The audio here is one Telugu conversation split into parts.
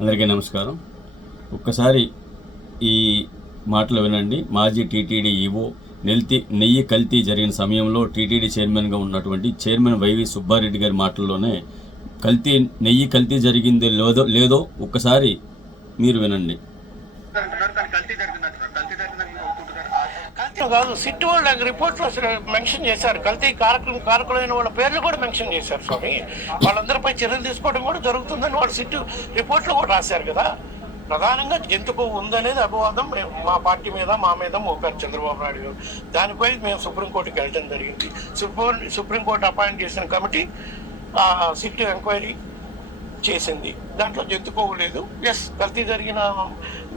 అందరికీ నమస్కారం. ఒక్కసారి ఈ మాటలు వినండి. మాజీ టీటీడీ ఈవో నెయ్యి కల్తీ జరిగిన సమయంలో టీటీడీ చైర్మన్గా ఉన్నటువంటి చైర్మన్ వైవి సుబ్బారెడ్డి గారి మాటల్లోనే నెయ్యి కల్తీ జరిగింది లేదో ఒక్కసారి మీరు వినండి. కాదు, సిట్ వాళ్ళు రిపోర్ట్లో మెన్షన్ చేశారు. కల్తీ కారకులైన వాళ్ళ పేర్లు కూడా మెన్షన్ చేశారు స్వామి. వాళ్ళందరిపై చర్యలు తీసుకోవడం కూడా జరుగుతుందని వాళ్ళు సిట్ రిపోర్ట్లో కూడా రాశారు కదా. ప్రధానంగా ఎందుకు ఉందనేది అపవాదం మా పార్టీ మీద మా మీద మోపారు చంద్రబాబు నాయుడు గారు. దానిపై మేము సుప్రీంకోర్టుకి వెళ్ళడం జరిగింది. సుప్రీంకోర్టు అపాయింట్ చేసిన కమిటీ సిట్ ఎంక్వైరీ చేసింది. దాంట్లో జంతుకోలేదు. ఎస్, కల్తీ జరిగిన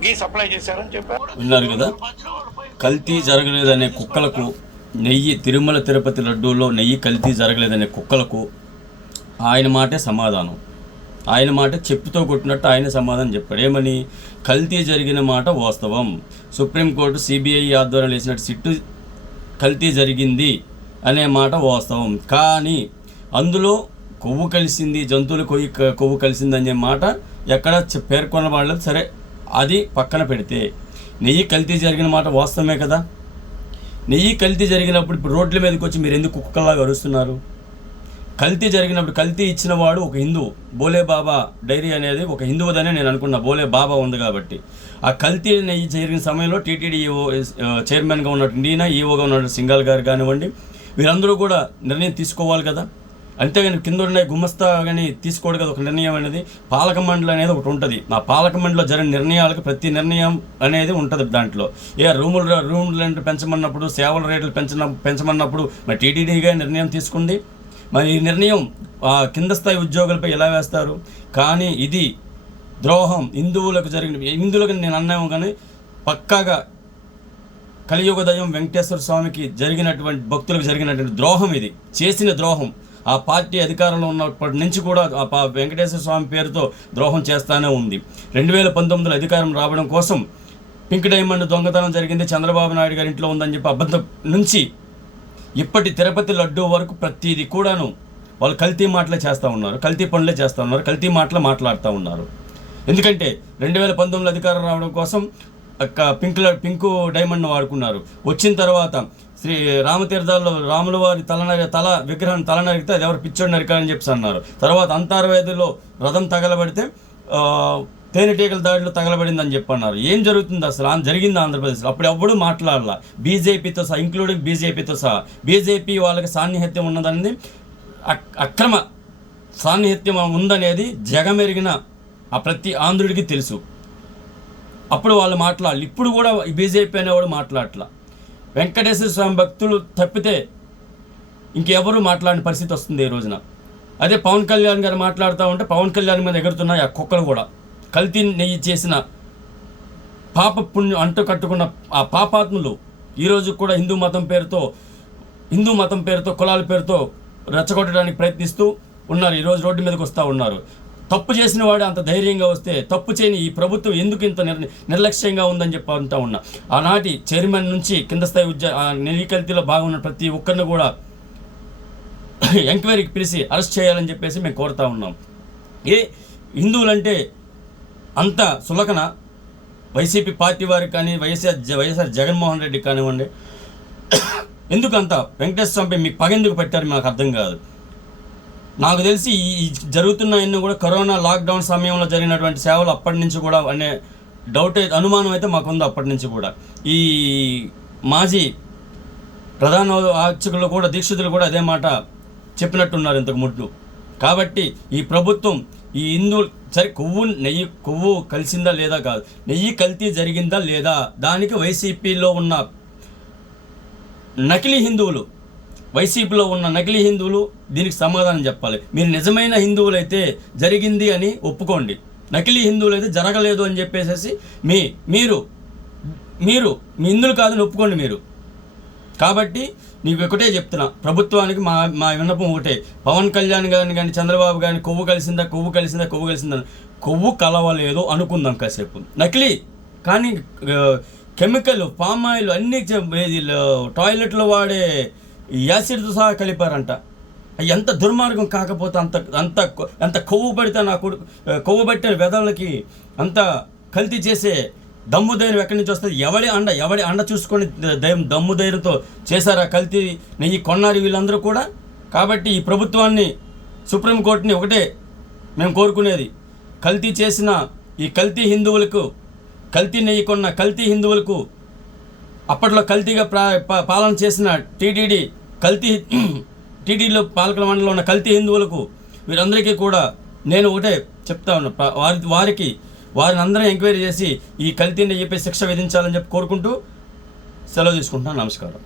గీ సప్లై చేశారని చెప్పారు. విన్నారు కదా. కల్తీ జరగలేదనే కుక్కలకు నెయ్యి, తిరుమల తిరుపతి లడ్డూలో నెయ్యి కల్తీ జరగలేదనే కుక్కలకు ఆయన మాటే సమాధానం. ఆయన మాట చెప్పుతో కొట్టినట్టు ఆయన సమాధానం చెప్పాడు. ఏమని? కల్తీ జరిగిన మాట వాస్తవం. సుప్రీంకోర్టు సిబిఐ ఆధ్వర్యంలో వేసినట్టు సిట్టు కల్తీ జరిగింది అనే మాట వాస్తవం. కానీ అందులో కొవ్వు కలిసింది, జంతువులు కొవ్వు కలిసింది అనే మాట ఎక్కడ పేర్కొనబడలేదు. సరే, అది పక్కన పెడితే నెయ్యి కల్తీ జరిగిన మాట వాస్తవమే కదా. నెయ్యి కల్తీ జరిగినప్పుడు ఇప్పుడు రోడ్ల మీదకి వచ్చి మీరు ఎందుకు కుక్కలాగా అరుస్తున్నారు? కల్తీ జరిగినప్పుడు కల్తీ ఇచ్చిన వాడు ఒక హిందువు. బోలే బాబా డైరీ అనేది ఒక హిందువుదనే నేను అనుకున్నా, బోలే బాబా ఉంది కాబట్టి. ఆ కల్తీ నెయ్యి జరిగిన సమయంలో టీటీడీ ఈవో చైర్మన్గా ఉన్నట్టు ఈయన, ఈవోగా ఉన్నట్టు సింగాల్ గారు కానివ్వండి, వీరందరూ కూడా నిర్ణయం తీసుకోవాలి కదా. అంతేగాని కింద ఉన్న గుమస్తా కానీ తీసుకోడు కదా ఒక నిర్ణయం అనేది. పాలక మండలి అనేది ఒకటి ఉంటుంది. ఆ పాలక మండలిలో జరిగిన నిర్ణయాలకు ప్రతి నిర్ణయం అనేది ఉంటుంది. దాంట్లో రూములు రెంట్లు పెంచమన్నప్పుడు, సేవల రేట్లు పెంచమన్నప్పుడు మరి టీటీడీగా నిర్ణయం తీసుకుంది. మరి ఈ నిర్ణయం కింద స్థాయి ఉద్యోగులపై ఎలా వేస్తారు? కానీ ఇది ద్రోహం హిందువులకు నేను అన్నాము. కానీ పక్కాగా కలియుగ దైవం వెంకటేశ్వర స్వామికి జరిగినటువంటి భక్తులకు జరిగినటువంటి ద్రోహం, ఇది చేసిన ద్రోహం. ఆ పార్టీ అధికారంలో ఉన్నప్పటి నుంచి కూడా ఆ వెంకటేశ్వర స్వామి పేరుతో ద్రోహం చేస్తూనే ఉంది. 2019 అధికారం రావడం కోసం పింక్ డైమండ్ దొంగతనం జరిగింది, చంద్రబాబు నాయుడు గారి ఇంట్లో ఉందని చెప్పి అబద్ధం నుంచి ఇప్పటి తిరుపతి లడ్డూ వరకు ప్రతిదీ కూడాను వాళ్ళు కల్తీ మాటలే చేస్తూ ఉన్నారు, కల్తీ పనులే చేస్తూ ఉన్నారు, కల్తీ మాటలే మాట్లాడుతూ ఉన్నారు. ఎందుకంటే 2019 అధికారం రావడం కోసం పింక్ డైమండ్ను వాడుకున్నారు. వచ్చిన తర్వాత శ్రీ రామతీర్థాల్లో రాముల వారి విగ్రహం తల నరికితే అది ఎవరు పిచ్చోడు నరికాలని చెప్పి అన్నారు. తర్వాత అంతర్వేదిలో రథం తగలబడితే తేనెటీగల దాడిలో తగలబడిందని చెప్పి అన్నారు. ఏం జరుగుతుంది అసలు? జరిగింది ఆంధ్రప్రదేశ్లో. అప్పుడు ఎవ్వడూ మాట్లాడాల, బీజేపీతో సహా, ఇంక్లూడింగ్ బీజేపీతో సహా. బీజేపీ వాళ్ళకి సాన్నిహిత్యం ఉన్నదనేది, అక్రమ సాన్నిహిత్యం ఉందనేది జగమెరిగిన ఆ ప్రతి ఆంధ్రుడికి తెలుసు. అప్పుడు వాళ్ళు మాట్లాడాలి. ఇప్పుడు కూడా బీజేపీ అనేవాడు మాట్లాడట్లా. వెంకటేశ్వర స్వామి భక్తులు తప్పితే ఇంకెవరు మాట్లాడిన పరిస్థితి వస్తుంది ఈ రోజున. అదే పవన్ కళ్యాణ్ గారు మాట్లాడుతూ ఉంటే పవన్ కళ్యాణ్ మీద ఎగురుతున్నాయి ఆ కుక్కలు కూడా. కల్తీ నెయ్యి చేసిన పాప పుణ్యం అంటూ కట్టుకున్న ఆ పాపాత్ములు ఈరోజు కూడా హిందూ మతం పేరుతో కులాల పేరుతో రెచ్చగొట్టడానికి ప్రయత్నిస్తూ ఉన్నారు. ఈరోజు రోడ్డు మీదకి వస్తూ ఉన్నారు. తప్పు చేసిన వాడు అంత ధైర్యంగా వస్తే తప్పు చేయని ఈ ప్రభుత్వం ఎందుకు ఇంత నిర్లక్ష్యంగా ఉందని చెప్పి అంటూ ఉన్నా. ఆనాటి చైర్మన్ నుంచి కింద స్థాయి నెయ్యి కల్తీలో బాగున్న ప్రతి ఒక్కరిని కూడా ఎంక్వైరీకి పిలిచి అరెస్ట్ చేయాలని చెప్పేసి మేము కోరుతా ఉన్నాం. హిందువులంటే అంత సులకన వైసీపీ పార్టీ వారికి కానీ వైఎస్ఆర్ జగన్మోహన్ రెడ్డి కానివ్వండి, ఎందుకు అంత వెంకటేశ్వర స్వామిపై మీకు పగెందుకు పెట్టారు మాకు అర్థం కాదు. నాకు తెలిసి ఈ జరుగుతున్న కూడా కరోనా లాక్డౌన్ సమయంలో జరిగినటువంటి సేవలు అప్పటి నుంచి కూడా అనే అనుమానం అయితే మాకుంది. అప్పటి నుంచి కూడా ఈ మాజీ ప్రధాన అర్చకులు కూడా, దీక్షితులు కూడా అదే మాట చెప్పినట్టున్నారు ఇంతకు ముందు. కాబట్టి ఈ ప్రభుత్వం ఈ హిందువులు సరే కొవ్వు కలిసిందా లేదా కాదు, నెయ్యి కల్తీ జరిగిందా లేదా, దానికి వైసీపీలో ఉన్న నకిలీ హిందువులు, వైసీపీలో ఉన్న నకిలీ హిందువులు దీనికి సమాధానం చెప్పాలి. మీరు నిజమైన హిందువులైతే జరిగింది అని ఒప్పుకోండి, నకిలీ హిందువులు అయితే జరగలేదు అని చెప్పేసి మీరు హిందువులు కాదని ఒప్పుకోండి మీరు. కాబట్టి నీకు ఒకటే చెప్తున్నా, ప్రభుత్వానికి మా విన్నపం ఒకటే. పవన్ కళ్యాణ్ గారిని కానీ చంద్రబాబు గారిని కొవ్వు కలిసిందా కొవ్వు కలవలేదు అనుకుందాం కాసేపు. నకిలీ కానీ కెమికల్, పామ్ ఆయిల్ అన్నీ టాయిలెట్లో వాడే యాసిడ్తో సహా కలిపారంట. ఎంత దుర్మార్గం కాకపోతే అంత అంత ఎంత కొవ్వు పడితే నా కొవ్వు పట్టిన వెదలకి అంత కల్తీ చేసే దమ్ము ధైర్యం ఎక్కడి నుంచి వస్తుంది? ఎవడి అండ చూసుకొని దమ్ము ధైర్యంతో చేశారా కల్తీ నెయ్యి కొన్నారు వీళ్ళందరూ కూడా. కాబట్టి ఈ ప్రభుత్వాన్ని, సుప్రీంకోర్టుని ఒకటే మేము కోరుకునేది, కల్తీ చేసిన ఈ కల్తీ హిందువులకు, కల్తీ నెయ్యి కొన్న కల్తీ హిందువులకు, అప్పట్లో కల్తీగా పాలన చేసిన టీటీడీలో పాలకుల మండలిలో ఉన్న కల్తీ హిందువులకు, వీరందరికీ కూడా నేను ఒకటే చెప్తా ఉన్నా, వారిని అందరూ ఎంక్వైరీ చేసి ఈ కల్తీ నెయ్యిపై శిక్ష విధించాలని చెప్పి కోరుకుంటూ సెలవు తీసుకుంటున్నాను. నమస్కారం.